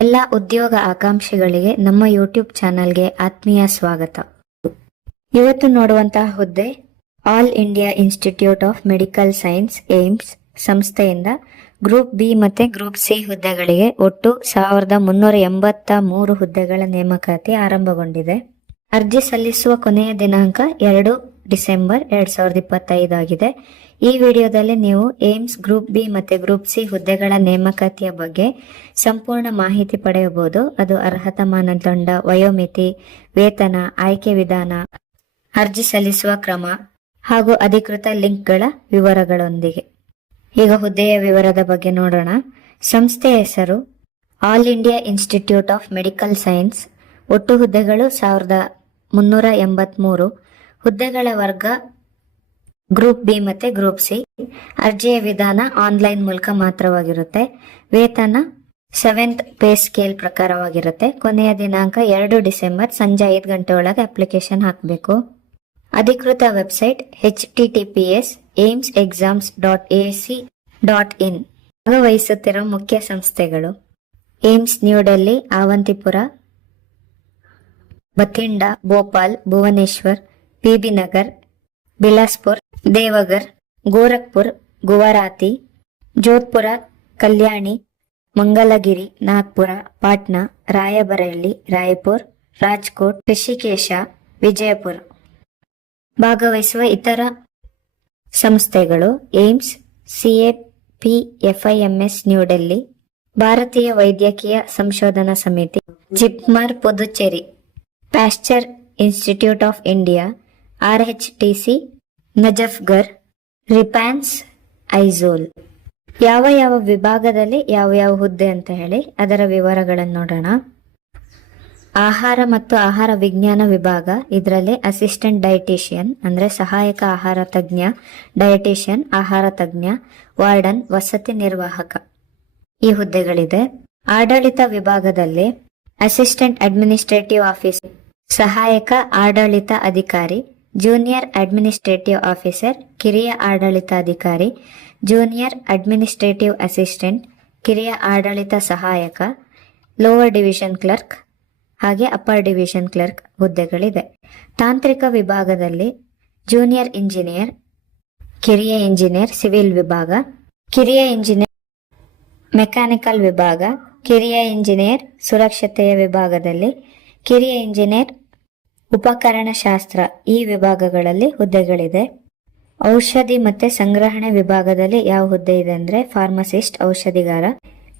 ಎಲ್ಲ ಉದ್ಯೋಗ ಆಕಾಂಕ್ಷಿಗಳಿಗೆ ನಮ್ಮ ಯೂಟ್ಯೂಬ್ ಚಾನೆಲ್ಗೆ ಆತ್ಮೀಯ ಸ್ವಾಗತ. ಇವತ್ತು ನೋಡುವಂತಹ ಹುದ್ದೆ All India Institute of Medical Science AIIMS ಸಂಸ್ಥೆಯಿಂದ ಗ್ರೂಪ್ ಬಿ ಮತ್ತೆ ಗ್ರೂಪ್ ಸಿ ಹುದ್ದೆಗಳಿಗೆ ಒಟ್ಟು ಸಾವಿರದ ಮುನ್ನೂರ ಎಂಬತ್ತ ಮೂರು ಹುದ್ದೆಗಳ ನೇಮಕಾತಿ ಆರಂಭಗೊಂಡಿದೆ. ಅರ್ಜಿ ಸಲ್ಲಿಸುವ ಕೊನೆಯ ದಿನಾಂಕ ಎರಡು ಡಿಸೆಂಬರ್ ಎರಡ್ ಸಾವಿರದ ಇಪ್ಪತ್ತೈದು ಆಗಿದೆ. ಈ ವಿಡಿಯೋದಲ್ಲಿ ನೀವು ಏಮ್ಸ್ ಗ್ರೂಪ್ ಬಿ ಮತ್ತು ಗ್ರೂಪ್ ಸಿ ಹುದ್ದೆಗಳ ನೇಮಕಾತಿಯ ಬಗ್ಗೆ ಸಂಪೂರ್ಣ ಮಾಹಿತಿ ಪಡೆಯಬಹುದು. ಅದು ಅರ್ಹತಾ ಮಾನದಂಡ, ವಯೋಮಿತಿ, ವೇತನ, ಆಯ್ಕೆ ವಿಧಾನ, ಅರ್ಜಿ ಸಲ್ಲಿಸುವ ಕ್ರಮ ಹಾಗೂ ಅಧಿಕೃತ ಲಿಂಕ್ಗಳ ವಿವರಗಳೊಂದಿಗೆ. ಈಗ ಹುದ್ದೆಯ ವಿವರದ ಬಗ್ಗೆ ನೋಡೋಣ. ಸಂಸ್ಥೆಯ ಹೆಸರು All India Institute of Medical Science. ಒಟ್ಟು ಹುದ್ದೆಗಳು ಸಾವಿರದ ಮುನ್ನೂರ ಎಂಬತ್ಮೂರು. ಹುದ್ದೆಗಳ ವರ್ಗ ಗ್ರೂಪ್ ಬಿ ಮತ್ತೆ ಗ್ರೂಪ್ ಸಿ. ಅರ್ಜಿಯ ವಿಧಾನ ಆನ್ಲೈನ್ ಮೂಲಕ ಮಾತ್ರವಾಗಿರುತ್ತೆ. ವೇತನ ಸೆವೆಂತ್ ಪೇ ಸ್ಕೇಲ್ ಪ್ರಕಾರವಾಗಿರುತ್ತೆ. ಕೊನೆಯ ದಿನಾಂಕ ಎರಡು ಡಿಸೆಂಬರ್ ಸಂಜೆ ಐದು ಗಂಟೆ ಒಳಗೆ ಅಪ್ಲಿಕೇಶನ್ ಹಾಕಬೇಕು. ಅಧಿಕೃತ website H T T P S AIIMS exams dot A C dot in ಭಾಗವಹಿಸುತ್ತಿರುವ ಮುಖ್ಯ ಸಂಸ್ಥೆಗಳು. AIIMS, New Delhi, Awantipora Bathinda Bhopal, Bhubaneswar Bibinagar Bilaspur, Deoghar, Gorakhpur, Guwahati, Jodhpur, Kalyani, Mangalagiri, Nagpur, Patna, Raebareli, Raipur, Rajkot Rishikesh Vijayapura. ಭಾಗವಹಿಸುವ ಇತರ ಸಂಸ್ಥೆಗಳು AIIMS CAPFIMS FIMS New Delhi, ಭಾರತೀಯ ವೈದ್ಯಕೀಯ ಸಂಶೋಧನಾ ಸಮಿತಿ, JIPMER Puducherry Pasteur Institute of India RHTC, Najafgarh, RIPANS Aizawl ಯಾವ ಯಾವ ವಿಭಾಗದಲ್ಲಿ ಯಾವ ಯಾವ ಹುದ್ದೆ ಅಂತ ಹೇಳಿ ಅದರ ವಿವರಗಳನ್ನು ನೋಡೋಣ. ಆಹಾರ ಮತ್ತು ಆಹಾರ ವಿಜ್ಞಾನ ವಿಭಾಗ, ಇದರಲ್ಲಿ ಅಸಿಸ್ಟೆಂಟ್ ಡಯಟಿಷಿಯನ್ ಅಂದ್ರೆ ಸಹಾಯಕ ಆಹಾರ ತಜ್ಞ ಡಯಟಿಷಿಯನ್ ಆಹಾರ ತಜ್ಞ ವಾರ್ಡನ್ ವಸತಿ ನಿರ್ವಾಹಕ. ಈ ಹುದ್ದೆಗಳಿದೆ. ಆಡಳಿತ ವಿಭಾಗದಲ್ಲಿ ಅಸಿಸ್ಟೆಂಟ್ ಅಡ್ಮಿನಿಸ್ಟ್ರೇಟಿವ್ ಆಫೀಸ್ ಸಹಾಯಕ ಆಡಳಿತ ಅಧಿಕಾರಿ ಜೂನಿಯರ್ ಅಡ್ಮಿನಿಸ್ಟ್ರೇಟಿವ್ ಆಫೀಸರ್ ಕಿರಿಯ ಆಡಳಿತಾಧಿಕಾರಿ ಜೂನಿಯರ್ ಅಡ್ಮಿನಿಸ್ಟ್ರೇಟಿವ್ ಅಸಿಸ್ಟೆಂಟ್ ಕಿರಿಯ ಆಡಳಿತ ಸಹಾಯಕ ಲೋವರ್ ಡಿವಿಷನ್ ಕ್ಲರ್ಕ್ ಹಾಗೆ ಅಪ್ಪರ್ ಡಿವಿಷನ್ ಕ್ಲರ್ಕ್ ಹುದ್ದೆಗಳಿದೆ. ತಾಂತ್ರಿಕ ವಿಭಾಗದಲ್ಲಿ ಜೂನಿಯರ್ ಇಂಜಿನಿಯರ್ ಕಿರಿಯ ಇಂಜಿನಿಯರ್ ಸಿವಿಲ್ ವಿಭಾಗ, ಕಿರಿಯ ಇಂಜಿನಿಯರ್ ಮೆಕ್ಯಾನಿಕಲ್ ವಿಭಾಗ, ಕಿರಿಯ ಇಂಜಿನಿಯರ್ ಸುರಕ್ಷತೆಯ ವಿಭಾಗದಲ್ಲಿ, ಕಿರಿಯ ಇಂಜಿನಿಯರ್ ಉಪಕರಣ ಶಾಸ್ತ್ರ ಈ ವಿಭಾಗಗಳಲ್ಲಿ ಹುದ್ದೆಗಳಿದೆ. ಔಷಧಿ ಮತ್ತೆ ಸಂಗ್ರಹಣೆ ವಿಭಾಗದಲ್ಲಿ ಯಾವ ಹುದ್ದೆ ಇದೆ ಅಂದ್ರೆ ಫಾರ್ಮಸಿಸ್ಟ್, ಔಷಧಿಗಾರ,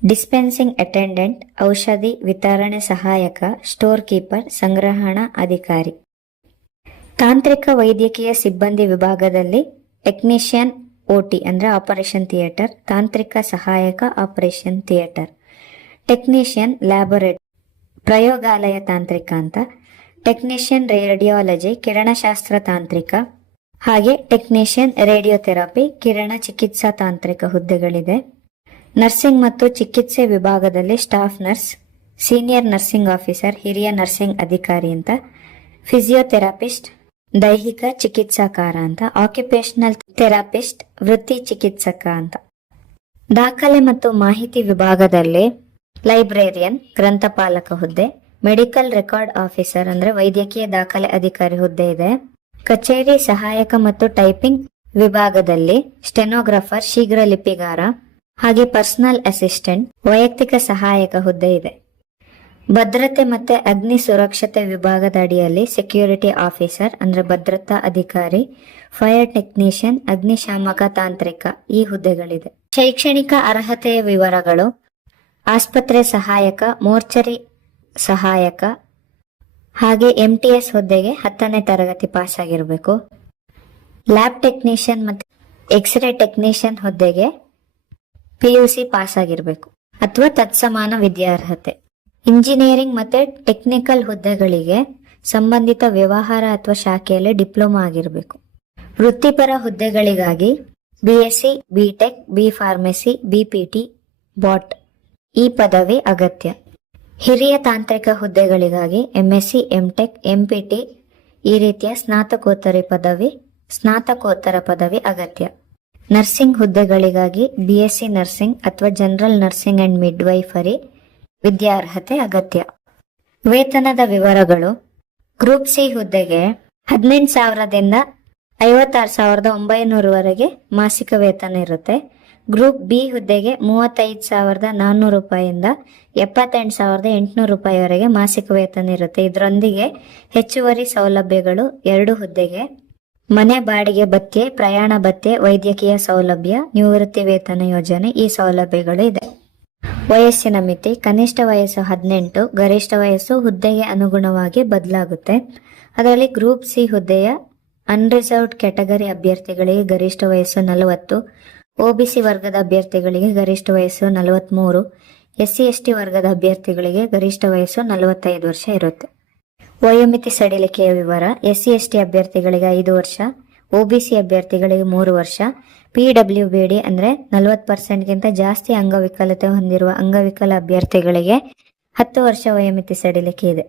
ಡಿಸ್ಪೆನ್ಸಿಂಗ್ ಅಟೆಂಡೆಂಟ್, ಔಷಧಿ ವಿತರಣೆ ಸಹಾಯಕ, ಸ್ಟೋರ್ ಕೀಪರ್, ಸಂಗ್ರಹಣಾ ಅಧಿಕಾರಿ. ತಾಂತ್ರಿಕ ವೈದ್ಯಕೀಯ ಸಿಬ್ಬಂದಿ ವಿಭಾಗದಲ್ಲಿ ಟೆಕ್ನಿಷಿಯನ್, ಓಟಿ ಅಂದ್ರೆ ಆಪರೇಷನ್ ಥಿಯೇಟರ್, ತಾಂತ್ರಿಕ ಸಹಾಯಕ ಆಪರೇಷನ್ ಥಿಯೇಟರ್. ಟೆಕ್ನಿಷಿಯನ್ ಲ್ಯಾಬೊರೇಟರಿ ಪ್ರಯೋಗಾಲಯ ತಾಂತ್ರಿಕ ಅಂತ. ಟೆಕ್ನಿಷಿಯನ್ ರೇಡಿಯಾಲಜಿ ಕಿರಣಶಾಸ್ತ್ರ ತಾಂತ್ರಿಕ ಹಾಗೆ ಟೆಕ್ನಿಷಿಯನ್ ರೇಡಿಯೋಥೆರಪಿ ಕಿರಣ ಚಿಕಿತ್ಸಾ ತಾಂತ್ರಿಕ ಹುದ್ದೆಗಳಿದೆ. ನರ್ಸಿಂಗ್ ಮತ್ತು ಚಿಕಿತ್ಸೆ ವಿಭಾಗದಲ್ಲಿ staff nurse, senior nursing officer, ಹಿರಿಯ ನರ್ಸಿಂಗ್ ಅಧಿಕಾರಿ ಅಂತ, ಫಿಸಿಯೋಥೆರಪಿಸ್ಟ್, ದೈಹಿಕ ಚಿಕಿತ್ಸಕಾರ ಅಂತ, ಆಕ್ಯುಪೇಷನಲ್ ಥೆರಪಿಸ್ಟ್, ವೃತ್ತಿ ಚಿಕಿತ್ಸಕ ಅಂತ. ದಾಖಲೆ ಮತ್ತು ಮಾಹಿತಿ ವಿಭಾಗದಲ್ಲಿ ಲೈಬ್ರೇರಿಯನ್, ಗ್ರಂಥಪಾಲಕ ಹುದ್ದೆ ಮೆಡಿಕಲ್ ರೆಕಾರ್ಡ್ ಆಫೀಸರ್ ಅಂದ್ರೆ ವೈದ್ಯಕೀಯ ದಾಖಲೆ ಅಧಿಕಾರಿ ಹುದ್ದೆ ಇದೆ. ಕಚೇರಿ ಸಹಾಯಕ ಮತ್ತು ಟೈಪಿಂಗ್ ವಿಭಾಗದಲ್ಲಿ ಸ್ಟೆನೋಗ್ರಾಫರ್, ಶೀಘ್ರ ಲಿಪಿಗಾರ ಹಾಗೆ ಪರ್ಸನಲ್ ಅಸಿಸ್ಟೆಂಟ್, ವೈಯಕ್ತಿಕ ಸಹಾಯಕ ಹುದ್ದೆ ಇದೆ. ಭದ್ರತೆ ಮತ್ತೆ ಅಗ್ನಿ ಸುರಕ್ಷತೆ ವಿಭಾಗದ ಅಡಿಯಲ್ಲಿ ಸೆಕ್ಯೂರಿಟಿ ಆಫೀಸರ್ ಅಂದ್ರೆ ಭದ್ರತಾ ಅಧಿಕಾರಿ, ಫೈರ್ ಟೆಕ್ನಿಷಿಯನ್, ಅಗ್ನಿಶಾಮಕ ತಾಂತ್ರಿಕ ಈ ಹುದ್ದೆಗಳಿದೆ. ಶೈಕ್ಷಣಿಕ ಅರ್ಹತೆಯ ವಿವರಗಳು, ಆಸ್ಪತ್ರೆ ಸಹಾಯಕ, ಮೋರ್ಚರಿ ಸಹಾಯಕ. ಹಾಗೆ ಎಂ ಟಿ ಎಸ್ ಹುದ್ದೆಗೆ ಹತ್ತನೇ ತರಗತಿ ಪಾಸ್ ಆಗಿರಬೇಕು ಲ್ಯಾಬ್ ಟೆಕ್ನಿಷಿಯನ್ ಮತ್ತು ಎಕ್ಸ್ರೇ ಟೆಕ್ನಿಷಿಯನ್ ಹುದ್ದೆಗೆ ಪಿ ಯು ಸಿ ಪಾಸ್ ಆಗಿರಬೇಕು ಅಥವಾ ತತ್ಸಮಾನ ವಿದ್ಯಾರ್ಹತೆ. ಇಂಜಿನಿಯರಿಂಗ್ ಮತ್ತು ಟೆಕ್ನಿಕಲ್ ಹುದ್ದೆಗಳಿಗೆ ಸಂಬಂಧಿತ ವ್ಯವಹಾರ ಅಥವಾ ಶಾಖೆಯಲ್ಲಿ ಡಿಪ್ಲೊಮಾ ಆಗಿರಬೇಕು. ವೃತ್ತಿಪರ ಹುದ್ದೆಗಳಿಗಾಗಿ B S C B tech B pharmacy B P T bot ಈ ಪದವಿ ಅಗತ್ಯ. ಹಿರಿಯ ತಾಂತ್ರಿಕ ಹುದ್ದೆಗಳಿಗಾಗಿ ಎಂಎಸ್ಸಿ ಎಂಟೆಕ್ ಎಂಪಿಟಿ ಈ ರೀತಿಯ ಸ್ನಾತಕೋತ್ತರ ಪದವಿ ಸ್ನಾತಕೋತ್ತರ ಪದವಿ ಅಗತ್ಯ. ನರ್ಸಿಂಗ್ ಹುದ್ದೆಗಳಿಗಾಗಿ ಬಿಎಸ್ಸಿ ನರ್ಸಿಂಗ್ ಅಥವಾ ಜನರಲ್ ನರ್ಸಿಂಗ್ ಅಂಡ್ ಮಿಡ್ವೈಫರಿ ವಿದ್ಯಾರ್ಹತೆ ಅಗತ್ಯ. ವೇತನದ ವಿವರಗಳು. ಗ್ರೂಪ್ ಸಿ ಹುದ್ದೆಗೆ ಹದಿನೆಂಟು ಸಾವಿರದಿಂದ ಐವತ್ತಾರು ಸಾವಿರದ ಒಂಬೈನೂರವರೆಗೆ ಮಾಸಿಕ ವೇತನ ಇರುತ್ತೆ. ಗ್ರೂಪ್ ಬಿ ಹುದ್ದೆಗೆ ಮೂವತ್ತೈದು ಸಾವಿರದ ನಾನ್ನೂರು ರೂಪಾಯಿಯಿಂದ ಎಪ್ಪತ್ತೆಂಟು ಸಾವಿರದ ಎಂಟುನೂರು ರೂಪಾಯಿವರೆಗೆ ಮಾಸಿಕ ವೇತನ ಇರುತ್ತೆ. ಇದರೊಂದಿಗೆ ಹೆಚ್ಚುವರಿ ಸೌಲಭ್ಯಗಳು ಎರಡು ಹುದ್ದೆಗೆ. ಮನೆ ಬಾಡಿಗೆ ಭತ್ಯೆ, ಪ್ರಯಾಣ ಭತ್ಯೆ, ವೈದ್ಯಕೀಯ ಸೌಲಭ್ಯ, ನಿವೃತ್ತಿ ವೇತನ ಯೋಜನೆ ಈ ಸೌಲಭ್ಯಗಳು ಇದೆ. ವಯಸ್ಸಿನ ಮಿತಿ, ಕನಿಷ್ಠ ವಯಸ್ಸು ಹದಿನೆಂಟು, ಗರಿಷ್ಠ ವಯಸ್ಸು ಹುದ್ದೆಗೆ ಅನುಗುಣವಾಗಿ ಬದಲಾಗುತ್ತೆ. ಅದರಲ್ಲಿ ಗ್ರೂಪ್ ಸಿ ಹುದ್ದೆಯ ಅನ್ರಿಸರ್ವ್ಡ್ ಕ್ಯಾಟಗರಿ ಅಭ್ಯರ್ಥಿಗಳಿಗೆ ಗರಿಷ್ಠ ವಯಸ್ಸು ನಲವತ್ತು ಒಬಿಸಿ ವರ್ಗದ ಅಭ್ಯರ್ಥಿಗಳಿಗೆ ಗರಿಷ್ಠ ವಯಸ್ಸು ನಲವತ್ತ್ಮೂರು ಎಸ್ ಸಿ ಎಸ್ ಟಿ ವರ್ಗದ ಅಭ್ಯರ್ಥಿಗಳಿಗೆ ಗರಿಷ್ಠ ವಯಸ್ಸು ನಲವತ್ತೈದು ವರ್ಷ ಇರುತ್ತೆ. ವಯೋಮಿತಿ ಸಡಿಲಿಕೆಯ ವಿವರ, ಎಸ್ ಸಿ ಎಸ್ ಟಿ ಅಭ್ಯರ್ಥಿಗಳಿಗೆ ಐದು ವರ್ಷ ಒಬಿಸಿ ಅಭ್ಯರ್ಥಿಗಳಿಗೆ ಮೂರು ವರ್ಷ, ಪಿ ಡಬ್ಲ್ಯೂ ಬಿ ಡಿ ಅಂದರೆ ನಲವತ್ತು ಪರ್ಸೆಂಟ್ಗಿಂತ ಜಾಸ್ತಿ ಅಂಗವಿಕಲತೆ ಹೊಂದಿರುವ ಅಂಗವಿಕಲ ಅಭ್ಯರ್ಥಿಗಳಿಗೆ ಹತ್ತು ವರ್ಷ ವಯೋಮಿತಿ ಸಡಿಲಿಕೆ ಇದೆ.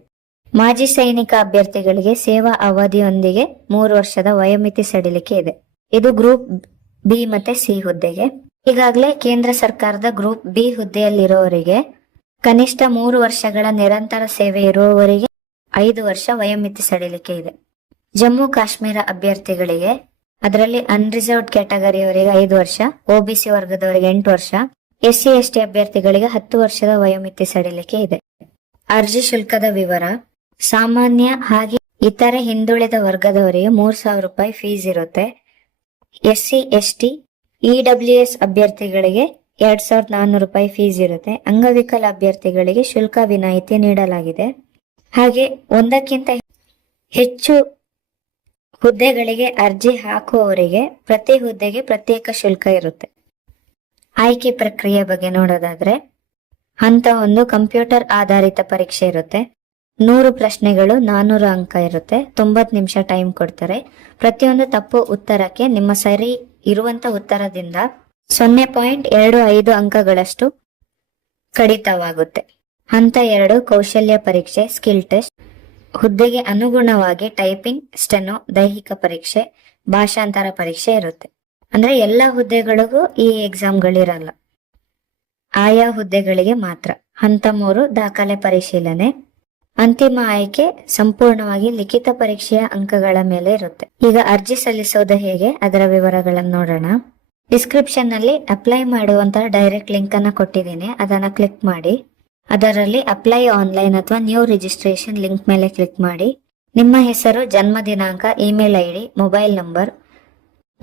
ಮಾಜಿ ಸೈನಿಕ ಅಭ್ಯರ್ಥಿಗಳಿಗೆ ಸೇವಾ ಅವಧಿಯೊಂದಿಗೆ ಮೂರು ವರ್ಷದ ವಯೋಮಿತಿ ಸಡಿಲಿಕೆ ಇದೆ. ಇದು ಗ್ರೂಪ್ ಬಿ ಮತ್ತೆ ಸಿ ಹುದ್ದೆಗೆ. ಈಗಾಗಲೇ ಕೇಂದ್ರ ಸರ್ಕಾರದ ಗ್ರೂಪ್ ಬಿ ಹುದ್ದೆಯಲ್ಲಿರುವವರಿಗೆ ಕನಿಷ್ಠ ಮೂರು ವರ್ಷಗಳ ನಿರಂತರ ಸೇವೆ ಇರುವವರಿಗೆ ಐದು ವರ್ಷ ವಯೋಮಿತಿ ಸಡಿಲಿಕೆ ಇದೆ. ಜಮ್ಮು ಕಾಶ್ಮೀರ ಅಭ್ಯರ್ಥಿಗಳಿಗೆ ಅದರಲ್ಲಿ ಅನ್ರಿಸರ್ವ್ಡ್ ಕ್ಯಾಟಗರಿಯವರಿಗೆ ಐದು ವರ್ಷ ಒಬಿಸಿ ವರ್ಗದವರಿಗೆ ಎಂಟು ವರ್ಷ, ಎಸ್ ಸಿ, ಎಸ್ ಟಿ ಅಭ್ಯರ್ಥಿಗಳಿಗೆ ಹತ್ತು ವರ್ಷದ ವಯೋಮಿತಿ ಸಡಿಲಿಕೆ ಇದೆ. ಅರ್ಜಿ ಶುಲ್ಕದ ವಿವರ, ಸಾಮಾನ್ಯ ಹಾಗೆ ಇತರೆ ಹಿಂದುಳಿದ ವರ್ಗದವರಿಗೆ ಮೂರ್ ಸಾವಿರ ರೂಪಾಯಿ ಫೀಸ್ ಇರುತ್ತೆ. S C S T EWS S ಅಭ್ಯರ್ಥಿಗಳಿಗೆ ಎರಡ್ ಸಾವಿರದ ನಾನ್ನೂರು ರೂಪಾಯಿ ಫೀಸ್ ಇರುತ್ತೆ. ಅಂಗವಿಕಲ ಅಭ್ಯರ್ಥಿಗಳಿಗೆ ಶುಲ್ಕ ವಿನಾಯಿತಿ ನೀಡಲಾಗಿದೆ. ಹಾಗೆ ಒಂದಕ್ಕಿಂತ ಹೆಚ್ಚು ಹುದ್ದೆಗಳಿಗೆ ಅರ್ಜಿ ಹಾಕುವವರಿಗೆ ಪ್ರತಿ ಹುದ್ದೆಗೆ ಪ್ರತ್ಯೇಕ ಶುಲ್ಕ ಇರುತ್ತೆ. ಆಯ್ಕೆ ಪ್ರಕ್ರಿಯೆ ಬಗ್ಗೆ ನೋಡೋದಾದ್ರೆ ಹಂತ ಒಂದು ಕಂಪ್ಯೂಟರ್ ಆಧಾರಿತ ಪರೀಕ್ಷೆ ಇರುತ್ತೆ. ನೂರು ಪ್ರಶ್ನೆಗಳು ನಾನ್ನೂರು ಅಂಕ ಇರುತ್ತೆ. ತೊಂಬತ್ತು ನಿಮಿಷ ಟೈಮ್ ಕೊಡ್ತಾರೆ. ಪ್ರತಿಯೊಂದು ತಪ್ಪು ಉತ್ತರಕ್ಕೆ ನಿಮ್ಮ ಸರಿ ಇರುವಂತ ಉತ್ತರದಿಂದ ಸೊನ್ನೆ ಪಾಯಿಂಟ್ ಎರಡು ಐದು ಅಂಕಗಳಷ್ಟು ಕಡಿತವಾಗುತ್ತೆ. ಹಂತ ಎರಡು, ಕೌಶಲ್ಯ ಪರೀಕ್ಷೆ ಸ್ಕಿಲ್ ಟೆಸ್ಟ್ ಹುದ್ದೆಗೆ ಅನುಗುಣವಾಗಿ ಟೈಪಿಂಗ್ ಸ್ಟೆನೋ ದೈಹಿಕ ಪರೀಕ್ಷೆ, ಭಾಷಾಂತರ ಪರೀಕ್ಷೆ ಇರುತ್ತೆ. ಅಂದ್ರೆ ಎಲ್ಲ ಹುದ್ದೆಗಳಿಗೂ ಈ ಎಕ್ಸಾಮ್ಗಳಿರಲ್ಲ ಆಯಾ ಹುದ್ದೆಗಳಿಗೆ ಮಾತ್ರ. ಹಂತ ಮೂರು, ದಾಖಲೆ ಪರಿಶೀಲನೆ. ಅಂತಿಮ ಆಯ್ಕೆ ಸಂಪೂರ್ಣವಾಗಿ ಲಿಖಿತ ಪರೀಕ್ಷೆಯ ಅಂಕಗಳ ಮೇಲೆ ಇರುತ್ತೆ. ಈಗ ಅರ್ಜಿ ಸಲ್ಲಿಸೋದು ಹೇಗೆ? ಅದರ ವಿವರಗಳನ್ನು ನೋಡೋಣ. ಡಿಸ್ಕ್ರಿಪ್ಷನ್ನಲ್ಲಿ ಅಪ್ಲೈ ಮಾಡುವಂತಹ ಡೈರೆಕ್ಟ್ ಲಿಂಕ್ ಅನ್ನ ಕೊಟ್ಟಿದ್ದೀನಿ. ಅದನ್ನ ಕ್ಲಿಕ್ ಮಾಡಿ. ಅದರಲ್ಲಿ ಅಪ್ಲೈ ಆನ್ಲೈನ್ ಅಥವಾ ನ್ಯೂ ರಿಜಿಸ್ಟ್ರೇಷನ್ ಲಿಂಕ್ ಮೇಲೆ ಕ್ಲಿಕ್ ಮಾಡಿ. ನಿಮ್ಮ ಹೆಸರು, ಜನ್ಮ ದಿನಾಂಕ email I D mobile number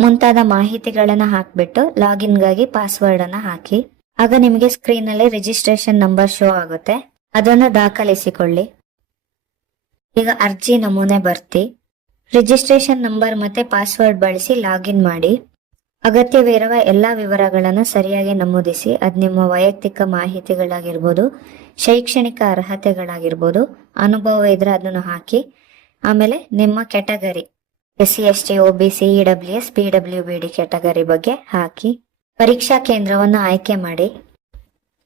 ಮುಂತಾದ ಮಾಹಿತಿಗಳನ್ನು ಹಾಕಿಬಿಟ್ಟು ಲಾಗಿನ್ಗಾಗಿ ಪಾಸ್ವರ್ಡ್ ಅನ್ನು ಹಾಕಿ. ಆಗ ನಿಮಗೆ ಸ್ಕ್ರೀನ್ ಅಲ್ಲಿ ರಿಜಿಸ್ಟ್ರೇಷನ್ ನಂಬರ್ ಶೋ ಆಗುತ್ತೆ. ಅದನ್ನು ದಾಖಲಿಸಿಕೊಳ್ಳಿ. ಈಗ ಅರ್ಜಿ ನಮೂನೆ ಬರ್ತಿ. ರಿಜಿಸ್ಟ್ರೇಷನ್ ನಂಬರ್ ಮತ್ತೆ ಪಾಸ್ವರ್ಡ್ ಬಳಸಿ ಲಾಗಿನ್ ಮಾಡಿ. ಅಗತ್ಯವಿರುವ ಎಲ್ಲಾ ವಿವರಗಳನ್ನು ಸರಿಯಾಗಿ ನಮೂದಿಸಿ. ಅದ್ ನಿಮ್ಮ ವೈಯಕ್ತಿಕ ಮಾಹಿತಿಗಳಾಗಿರ್ಬೋದು, ಶೈಕ್ಷಣಿಕ ಅರ್ಹತೆಗಳಾಗಿರ್ಬೋದು, ಅನುಭವ ಇದ್ರೆ ಅದನ್ನು ಹಾಕಿ. ಆಮೇಲೆ ನಿಮ್ಮ category S C S T O B C, E W S, P W B D category ಬಗ್ಗೆ ಹಾಕಿ. ಪರೀಕ್ಷಾ ಕೇಂದ್ರವನ್ನು ಆಯ್ಕೆ ಮಾಡಿ.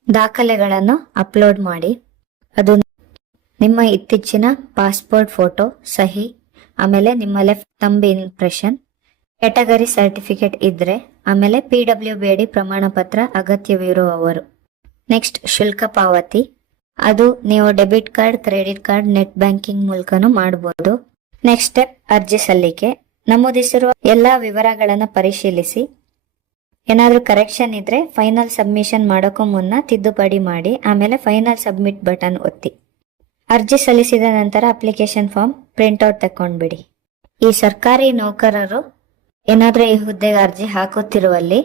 ದಾಖಲೆಗಳನ್ನು ಅಪ್ಲೋಡ್ ಮಾಡಿ. ಅದು ನಿಮ್ಮ ಇತ್ತೀಚಿನ ಪಾಸ್ಪೋರ್ಟ್ ಫೋಟೋ ಸಹಿ, ಆಮೇಲೆ ನಿಮ್ಮ left thumb impression, category certificate ಇದ್ರೆ, ಆಮೇಲೆ ಪಿ ಡಬ್ಲ್ಯೂ ಬಿ ಡಿ ಪ್ರಮಾಣ ಪತ್ರ ಅಗತ್ಯವಿರುವವರು. ನೆಕ್ಸ್ಟ್, ಶುಲ್ಕ ಪಾವತಿ. ಅದು ನೀವು debit card, credit card, net banking ಮೂಲಕನೂ ಮಾಡಬಹುದು ನೆಕ್ಸ್ಟ್ ಸ್ಟೆಪ್, ಅರ್ಜಿ ಸಲ್ಲಿಕೆ. ನಮೂದಿಸಿರುವ ಎಲ್ಲಾ ವಿವರಗಳನ್ನು ಪರಿಶೀಲಿಸಿ. ಏನಾದರೂ ಕರೆಕ್ಷನ್ ಇದ್ರೆ ಫೈನಲ್ ಸಬ್ಮಿಷನ್ ಮಾಡೋಕ್ಕೂ ಮುನ್ನ ತಿದ್ದುಪಡಿ ಮಾಡಿ, ಆಮೇಲೆ ಫೈನಲ್ ಸಬ್ಮಿಟ್ ಬಟನ್ ಒತ್ತಿ. ಅರ್ಜಿ ಸಲ್ಲಿಸಿದ ನಂತರ ಅಪ್ಲಿಕೇಶನ್ ಫಾರ್ಮ್ ಪ್ರಿಂಟ್ಔಟ್ ತಕೊಂಡ್ಬಿಡಿ ಈ ಸರ್ಕಾರಿ ನೌಕರರು ಏನಾದರೂ ಈ ಹುದ್ದೆಗೆ ಅರ್ಜಿ ಹಾಕುತ್ತಿರುವಲ್ಲಿ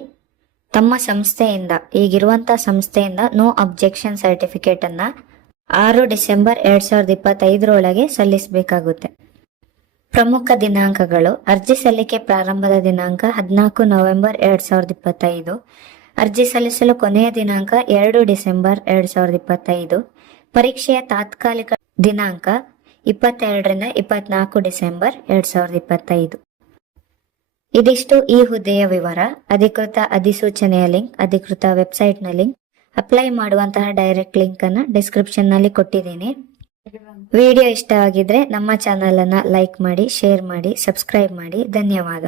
ತಮ್ಮ ಸಂಸ್ಥೆಯಿಂದ, ಈಗಿರುವಂತ ಸಂಸ್ಥೆಯಿಂದ ನೋ ಅಬ್ಜೆಕ್ಷನ್ ಸರ್ಟಿಫಿಕೇಟ್ ಅನ್ನ ಆರು ಡಿಸೆಂಬರ್ ಎರಡ್ ಸಾವಿರದ ಇಪ್ಪತ್ತೈದರೊಳಗೆ ಸಲ್ಲಿಸಬೇಕಾಗುತ್ತೆ. ಪ್ರಮುಖ ದಿನಾಂಕಗಳು, ಅರ್ಜಿ ಸಲ್ಲಿಕೆ ಪ್ರಾರಂಭದ ದಿನಾಂಕ ಹದಿನಾಲ್ಕು ನವೆಂಬರ್ ಎರಡ್ ಸಾವಿರದ ಇಪ್ಪತ್ತೈದು, ಅರ್ಜಿ ಸಲ್ಲಿಸಲು ಕೊನೆಯ ದಿನಾಂಕ ಎರಡು ಡಿಸೆಂಬರ್ ಎರಡ್ ಸಾವಿರದ ಇಪ್ಪತ್ತೈದು ಪರೀಕ್ಷೆಯ ತಾತ್ಕಾಲಿಕ ದಿನಾಂಕ ಇಪ್ಪತ್ತೆರಡರಿಂದ ಇಪ್ಪತ್ನಾಲ್ಕು ಡಿಸೆಂಬರ್ ಎರಡ್ ಸಾವಿರದ ಇಪ್ಪತ್ತೈದು. ಇದಿಷ್ಟು ಈ ಹುದ್ದೆಯ ವಿವರ. ಅಧಿಕೃತ ಅಧಿಸೂಚನೆಯ ಲಿಂಕ್, ಅಧಿಕೃತ ವೆಬ್ಸೈಟ್ನ ಲಿಂಕ್. ಅಪ್ಲೈ ಮಾಡುವಂತಹ ಡೈರೆಕ್ಟ್ ಲಿಂಕ್ ಅನ್ನು ಡಿಸ್ಕ್ರಿಪ್ಷನ್ನಲ್ಲಿ ಕೊಟ್ಟಿದ್ದೀನಿ. ವಿಡಿಯೋ ಇಷ್ಟ ಆಗಿದ್ರೆ ನಮ್ಮ ಚಾನೆಲ್ ಅನ್ನ ಲೈಕ್ ಮಾಡಿ, ಶೇರ್ ಮಾಡಿ, ಸಬ್ಸ್ಕ್ರೈಬ್ ಮಾಡಿ. ಧನ್ಯವಾದ.